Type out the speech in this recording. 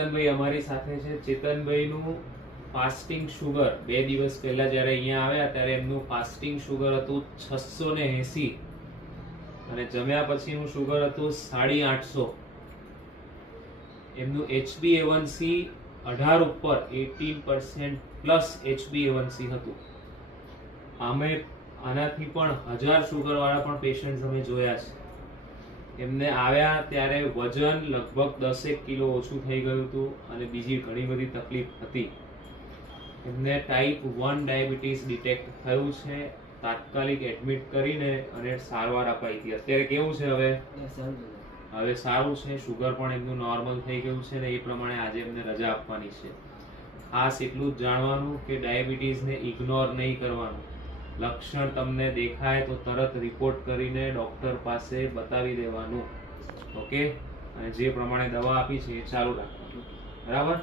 ચેતનભાઈ અમારી સાથે છે. ચેતનભાઈનું ફાસ્ટિંગ શુગર 2 દિવસ પહેલા જ્યારે અહીંયા આવ્યા ત્યારે એમનું ફાસ્ટિંગ શુગર હતું 680 અને જમ્યા પછીનું શુગર હતું 850. એમનું HbA1c 18 ઉપર 18% પ્લસ HbA1c હતું. આનાથી પણ 1000 શુગર વાળા પણ પેશન્ટ્સ અમે જોયા છે. એમને આવ્યા ત્યારે વજન લગભગ 10 કિલો ઓછું થઈ ગયું હતું અને બીજી ઘણી બધી તકલીફ હતી. એમને ટાઈપ 1 ડાયાબિટીસ ડિટેક્ટ થયું છે. તાત્કાલિક એડમિટ કરીને અને સારવાર અપાઈ હતી. અત્યારે કેવું છે? હવે સારું છે. શુગર પણ એમનું નોર્મલ થઈ ગયું છે ને એ પ્રમાણે આજે એમને રજા આપવાની છે. ખાસ એટલું જ જાણવાનું કે ડાયાબિટીસને ઇગ્નોર નહીં કરવાનું. લક્ષણ તમને દેખાય તો તરત રિપોર્ટ કરીને ડોક્ટર પાસે બતાવી દેવાનું. ઓકે? અને જે પ્રમાણે દવા આપી છે એ ચાલુ રાખવાનું. બરાબર?